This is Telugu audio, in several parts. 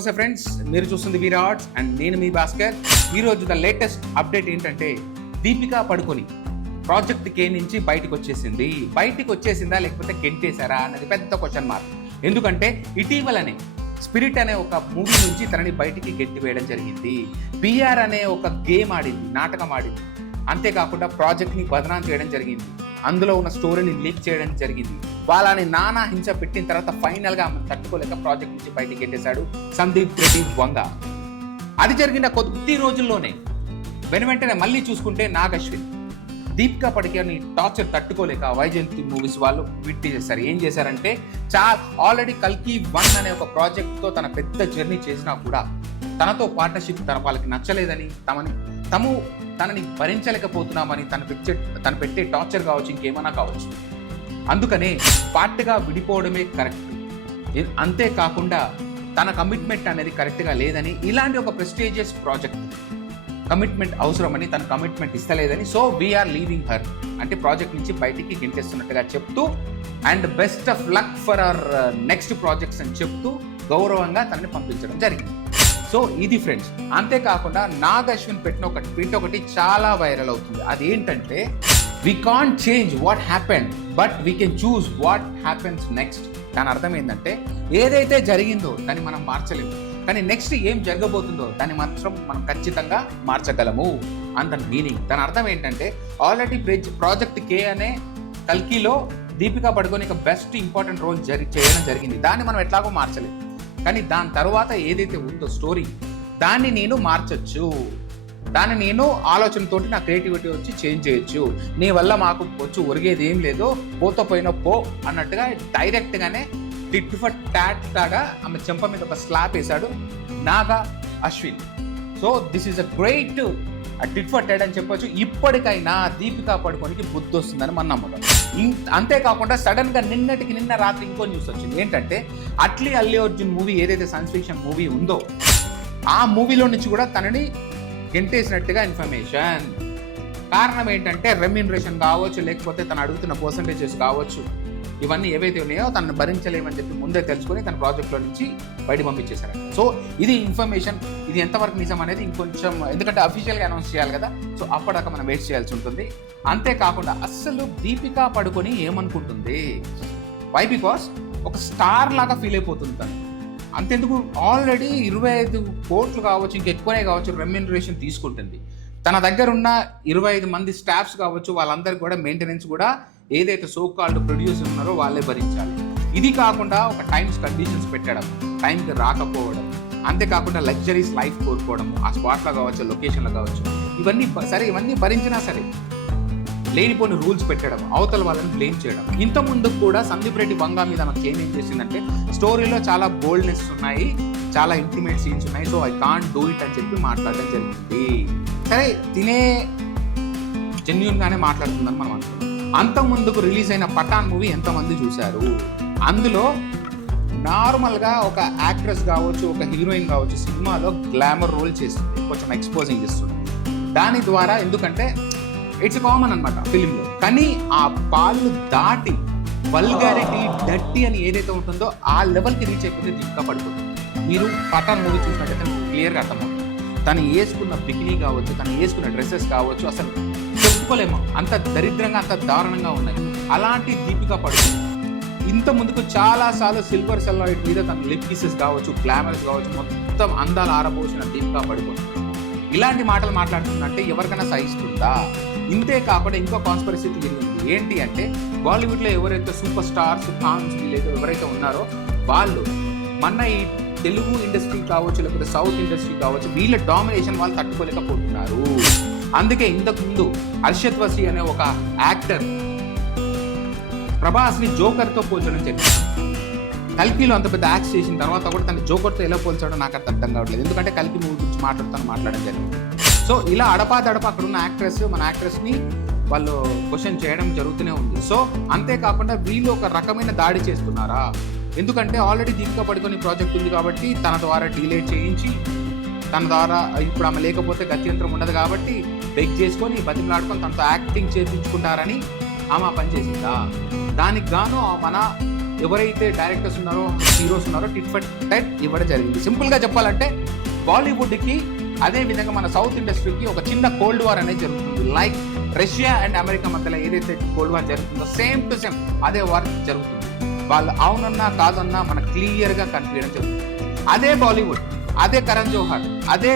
నమస్తే ఫ్రెండ్స్, మీరు చూస్తుంది వీరా ఆర్ట్స్ అండ్ నేను మీ భాస్కర్. ఈరోజు ద లేటెస్ట్ అప్డేట్ ఏంటంటే దీపికా పడుకొని ప్రాజెక్ట్ కే నుంచి బయటకు వచ్చేసిందా లేకపోతే గెంటేశారా అన్నది పెద్ద క్వశ్చన్ మార్క్. ఎందుకంటే ఇటీవలనే స్పిరిట్ అనే ఒక మూవీ నుంచి తనని బయటికి గెంటి వేయడం జరిగింది. పిఆర్ అనే ఒక గేమ్ ఆడింది, నాటకం ఆడింది. అంతేకాకుండా ప్రాజెక్ట్ని బదనాం చేయడం జరిగింది, అందులో ఉన్న స్టోరీని లీక్ చేయడం జరిగింది. వాళ్ళని నానా హింస పెట్టిన తర్వాత ఫైనల్గా ఆమె తట్టుకోలేక ప్రాజెక్ట్ నుంచి బయటికి గెట్టేశాడు సందీప్ రెడ్డి వంగ. అది జరిగిన కొద్ది రోజుల్లోనే వెంటనే మళ్ళీ చూసుకుంటే నాగ్ అశ్విన్ దీపికా పడుకొని టార్చర్ తట్టుకోలేక వైజయంతి మూవీస్ వాళ్ళు ట్వీట్ చేశారు. ఏం చేశారంటే ఆల్రెడీ కల్కి 1 అనే ఒక ప్రాజెక్ట్తో తన పెద్ద జర్నీ చేసినా కూడా తనతో పార్ట్నర్షిప్ వాళ్ళకి నచ్చలేదని, తనని భరించలేకపోతున్నామని, తను పెట్టే టార్చర్ కావచ్చు, ఇంకేమన్నా కావచ్చు, అందుకనే పార్ట్గా విడిపోవడమే కరెక్ట్. అంతేకాకుండా తన కమిట్మెంట్ అనేది కరెక్ట్గా లేదని, ఇలాంటి ఒక ప్రెస్టీజియస్ ప్రాజెక్ట్ కమిట్మెంట్ అవసరమని, తన కమిట్మెంట్ ఇస్తలేదని, సో వీఆర్ లీవింగ్ హర్ అంటే ప్రాజెక్ట్ నుంచి బయటికి గింటేస్తున్నట్టుగా చెప్తూ and best of luck for our next projects అని చెప్తూ గౌరవంగా తనని పంపించడం జరిగింది. సో ఇది ఫ్రెండ్స్. అంతేకాకుండా నాగ్ అశ్విన్ పెట్టిన ఒక ట్వీట్ ఒకటి చాలా వైరల్ అవుతుంది. అదేంటంటే we can't change what happened but we can choose what happens next. దాని అర్థం ఏంటంటే ఏదైతే జరిగిందో దాన్ని మనం మార్చలేము, కానీ నెక్స్ట్ ఏం జరగబోతుందో దాన్ని మాత్రం మనం ఖచ్చితంగా మార్చగలము అంత మీనింగ్. దాని అర్థం ఏంటంటే ఆల్రెడీ ప్రాజెక్ట్ కే అనే కల్కిలో దీపికా పడుకొని ఒక బెస్ట్ ఇంపార్టెంట్ రోల్ చేయడం జరిగింది. దాన్ని మనం ఎట్లాగో మార్చలేము, కానీ దాని తర్వాత ఏదైతే ఉందో స్టోరీ దాన్ని నేను మార్చచ్చు, దాన్ని నేను ఆలోచనతోటి నా క్రియేటివిటీ వచ్చి చేంజ్ చేయొచ్చు. నీ వల్ల మాకు వచ్చి ఒరిగేది ఏం లేదు, పోతో పోయినా పో అన్నట్టుగా డైరెక్ట్గానే టిట్ ఫర్ టాట్ లాగా ఆమె చెంప మీద ఒక స్లాప్ వేశాడు Naga Ashwin. So this is a great tit for tat అని చెప్పొచ్చు. ఇప్పటికైనా దీపికా పడుకోనికి బుద్ధి వస్తుందని మన నమ్మకం. అంతేకాకుండా సడన్గా నిన్న రాత్రి ఇంకో న్యూస్ వచ్చింది. ఏంటంటే అల్లు అర్జున్ మూవీ ఏదైతే సైన్స్ ఫిక్షన్ మూవీ ఉందో ఆ మూవీలో నుంచి కూడా తనని గెంటేసినట్టుగా ఇన్ఫర్మేషన్. కారణం ఏంటంటే రెమ్యూనరేషన్ కావచ్చు, లేకపోతే తను అడుగుతున్న పర్సంటేజెస్ కావచ్చు, ఇవన్నీ ఏవైతే ఉన్నాయో తనను భరించలేమని చెప్పి ముందే తెలుసుకొని తన ప్రాజెక్ట్లో నుంచి బయట పంపించేశారు. సో ఇది ఇన్ఫర్మేషన్. ఇది ఎంతవరకు నిజం అనేది ఇంకొంచెం, ఎందుకంటే అఫీషియల్గా అనౌన్స్ చేయాలి కదా, సో అప్పటిదాకా మనం వెయిట్ చేయాల్సి ఉంటుంది. అంతేకాకుండా అస్సలు దీపికా పడుకొని ఏమనుకుంటుంది, వై బికాస్ ఒక స్టార్ లాగా ఫీల్ అయిపోతుంది తను. అంతెందుకు ఆల్రెడీ 25 కోట్లు కావచ్చు, ఇంకెక్కువనే కావచ్చు రెమ్యూనరేషన్ తీసుకుంటుంది. తన దగ్గర ఉన్న 25 మంది స్టాఫ్స్ కావచ్చు, వాళ్ళందరికీ కూడా మెయింటెనెన్స్ కూడా ఏదైతే సో కాల్డ్ ప్రొడ్యూసర్ ఉన్నారో వాళ్ళే భరించాలి. ఇది కాకుండా ఒక టైమ్స్ కండిషన్స్ పెట్టడం, టైంకి రాకపోవడం, అంతేకాకుండా లగ్జరీస్ లైఫ్ కోరుకోవడము, ఆ స్పాట్లో కావచ్చు, లొకేషన్లో కావచ్చు, ఇవన్నీ భరించినా సరే లేనిపోని రూల్స్ పెట్టడం, అవతల వాళ్ళని బ్లేమ్ చేయడం. ఇంత ముందు కూడా సందీప్ రెడ్డి వంగ మీద మనకి ఏం చేసిందంటే స్టోరీలో చాలా బోల్డ్నెస్ ఉన్నాయి, చాలా ఇంటిమేట్ సీన్స్ ఉన్నాయి, so I can't do it అని చెప్పి మాట్లాడడం జరిగింది. సరే తినే జెన్యూన్గానే మాట్లాడుతుందని మనం అనుకున్నాం. అంత ముందుకు రిలీజ్ అయిన పఠాన్ మూవీ ఎంతమంది చూశారు? అందులో నార్మల్గా ఒక యాక్ట్రెస్ కావచ్చు, ఒక హీరోయిన్ కావచ్చు, సినిమాలో గ్లామర్ రోల్ చేస్తుంది, కొంచెం ఎక్స్పోజింగ్ చేస్తుంది. దాని ద్వారా ఎందుకంటే ఇట్స్ కామన్ అనమాట ఫిలింలో, కానీ ఆ పాలు దాటి వల్గారిటీ, డర్టీ అని ఏదైతే ఉంటుందో ఆ లెవెల్కి రీచ్ అయిపోతే దీపికా పడుతుంది. మీరు పఠాన్ మూవీ చూసినట్టయితే క్లియర్గా అర్థమవుతుంది. తను వేసుకున్న బికినీ కావచ్చు, తను వేసుకున్న డ్రెస్సెస్ కావచ్చు, అసలు చెప్పుకోలేము, అంత దరిద్రంగా, అంత దారుణంగా ఉన్నాయి. అలాంటి దీపికా పడుతుంది. ఇంత ముందుకు చాలాసార్లు సిల్వర్ సెల్లాయిడ్ మీద తన లిప్ కిసెస్ కావచ్చు, గ్లామర్స్ కావచ్చు, మొత్తం అందాలు ఆరబోసిన దీపికా పడుతుంది. ఇలాంటి మాటలు మాట్లాడుతుందంటే ఎవరికైనా సహిస్తుందా? ఇంతే కాకుండా ఇంకో కాన్స్పిరసీ థియరీ ఉంది. ఏంటి అంటే బాలీవుడ్లో ఎవరైతే సూపర్ స్టార్స్, ఖాన్స్ వీళ్ళైతే ఎవరైతే ఉన్నారో వాళ్ళు మన ఈ తెలుగు ఇండస్ట్రీ కావచ్చు, లేకపోతే సౌత్ ఇండస్ట్రీ కావచ్చు, వీళ్ళ డామినేషన్ వాళ్ళు తట్టుకోలేకపోతున్నారు. అందుకే ఇంతకుముందు అర్షద్ వసీ అనే ఒక యాక్టర్ ప్రభాస్ని జోకర్తో పోల్చడం జరిగింది. కల్కిలో అంత పెద్ద యాక్ట్ చేసిన తర్వాత కూడా తన జోకర్తో ఎలా పోల్చాడో నాకు అర్థం కావట్లేదు. ఎందుకంటే కల్కి మూవీ గురించి మాట్లాడడం జరిగింది. సో ఇలా అడపాదడప అక్కడ ఉన్న మన యాక్ట్రెస్ని వాళ్ళు క్వశ్చన్ చేయడం జరుగుతూనే ఉంది. సో అంతేకాకుండా వీళ్ళు ఒక రకమైన దాడి చేస్తున్నారా? ఎందుకంటే ఆల్రెడీ దీపికా పడుకొని ప్రాజెక్ట్ ఉంది కాబట్టి తన ద్వారా డిలే చేయించి, తన ద్వారా ఇప్పుడు ఆమె లేకపోతే గత్యంతరం ఉండదు కాబట్టి బెగ్ చేసుకొని, బతిమలాడుకొని తనతో యాక్టింగ్ చేయించుకుంటారని ఆమె పని చేసిందా? దానికి గాను మన ఎవరైతే డైరెక్టర్స్ ఉన్నారో హీరోస్ ఉన్నారో టిట్ ఫర్ టైట్ ఇవ్వడం జరిగింది. సింపుల్గా చెప్పాలంటే బాలీవుడ్కి అదే విధంగా మన సౌత్ ఇండస్ట్రీకి ఒక చిన్న కోల్డ్ వార్ అనేది జరుగుతుంది. లైక్ రష్యా అండ్ అమెరికా మధ్యలో ఏదైతే కోల్డ్ వార్ జరుగుతుందో సేమ్ టు సేమ్ అదే వార్ జరుగుతుంది. వాళ్ళు అవునన్నా కాదన్నా మనకు క్లియర్గా కనిపించడం జరుగుతుంది. అదే బాలీవుడ్, అదే కరణ్ జోహర్, అదే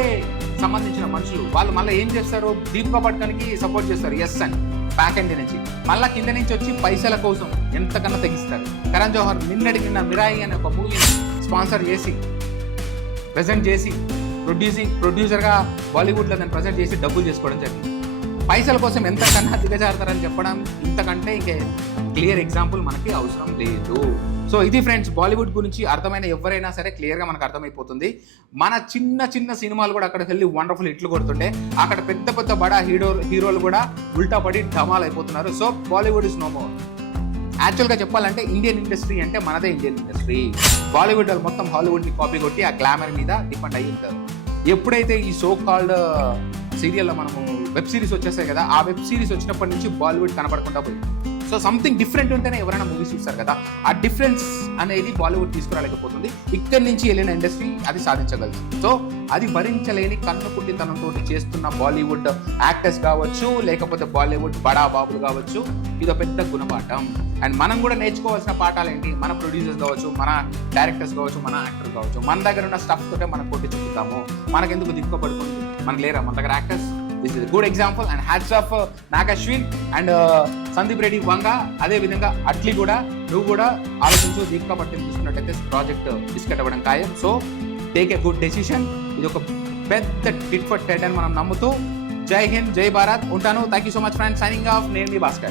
సంబంధించిన మనుషులు వాళ్ళు మళ్ళీ ఏం చేస్తారు, దీపికా పడుకోనికి సపోర్ట్ చేస్తారు ఎస్ అని బ్యాక్ ఎండ్ నుంచి, మళ్ళీ కింద నుంచి వచ్చి పైసల కోసం ఎంతకన్నా తెగిస్తారు. కరణ్ జోహర్ నిన్న మిరాయి అనే ఒక మూవీని స్పాన్సర్ చేసి ప్రజెంట్ చేసి ప్రొడ్యూసర్గా బాలీవుడ్లో దాన్ని ప్రజెంట్ చేసి డబ్బులు చేసుకోవడం జరిగింది. పైసల కోసం ఎంతకన్నా దిగజారుతారని చెప్పడం ఇంతకంటే ఇంకే క్లియర్ ఎగ్జాంపుల్ మనకి అవసరం లేదు. సో ఇది ఫ్రెండ్స్, బాలీవుడ్ గురించి అర్థమైన ఎవరైనా సరే క్లియర్గా మనకు అర్థమైపోతుంది. మన చిన్న చిన్న సినిమాలు కూడా అక్కడికి వెళ్ళి వండర్ఫుల్ హిట్లు కొడుతుంటే అక్కడ పెద్ద పెద్ద బడా హీరోలు కూడా ఉల్టా పడి ధమాల్ అయిపోతున్నారు. So Bollywood is no more. యాక్చువల్గా చెప్పాలంటే ఇండియన్ ఇండస్ట్రీ అంటే మనదే ఇండియన్ ఇండస్ట్రీ. బాలీవుడ్ వాళ్ళు మొత్తం హాలీవుడ్ని కాపీ కొట్టి ఆ గ్లామర్ మీద డిపెండ్ అయ్యి ఉంటారు. ఎప్పుడైతే ఈ సో కాల్డ్ సీరియల్లో మనము వెబ్ సిరీస్ వచ్చేస్తాయి కదా, ఆ వెబ్ సిరీస్ వచ్చినప్పటి నుంచి బాలీవుడ్ కనపడకుండా పోయింది. సో సంథింగ్ డిఫరెంట్ ఉంటేనే ఎవరైనా మూవీస్ చూస్తారు కదా, ఆ డిఫరెన్స్ అనేది బాలీవుడ్ తీసుకురాలేకపోతుంది. ఇక్కడి నుంచి వెళ్ళిన ఇండస్ట్రీ అది సాధించగలదు. సో అది భరించలేని కన్నుకుంటితనంతో చేస్తున్న బాలీవుడ్ యాక్టర్స్ కావచ్చు, లేకపోతే బాలీవుడ్ బడా బాబులు కావచ్చు, ఇదో పెద్ద గుణపాఠం. అండ్ మనం కూడా నేర్చుకోవాల్సిన పాఠాలు ఏంటి, మన ప్రొడ్యూసర్స్ కావచ్చు, మన డైరెక్టర్స్ కావచ్చు, మన యాక్టర్స్ కావచ్చు, మన దగ్గర ఉన్న స్టఫ్ తోటే మనం కొట్టి చూపుతాము. మనకెందుకు దిక్కుపడుతుంది, మనకు లేరా మన దగ్గర actors? This is good example and hats off Nag Ashwin and Sandeep Reddy Vanga. అదే విధంగా అట్లీ కూడా నువ్వు కూడా ఆలోచించు, దీపికా పట్టేల్ తీసుకున్నట్టయితే ప్రాజెక్ట్ బిస్కెట్ అవ్వడం ఖాయం. So take a good decision. ఇది ఒక పెద్ద టిట్ ఫర్ టెట్ అని మనం నమ్ముతూ జై హింద్, జై భారత్. ఉంటాను. Thank you so much friends. Signing off, నేను మీ భాస్కర్.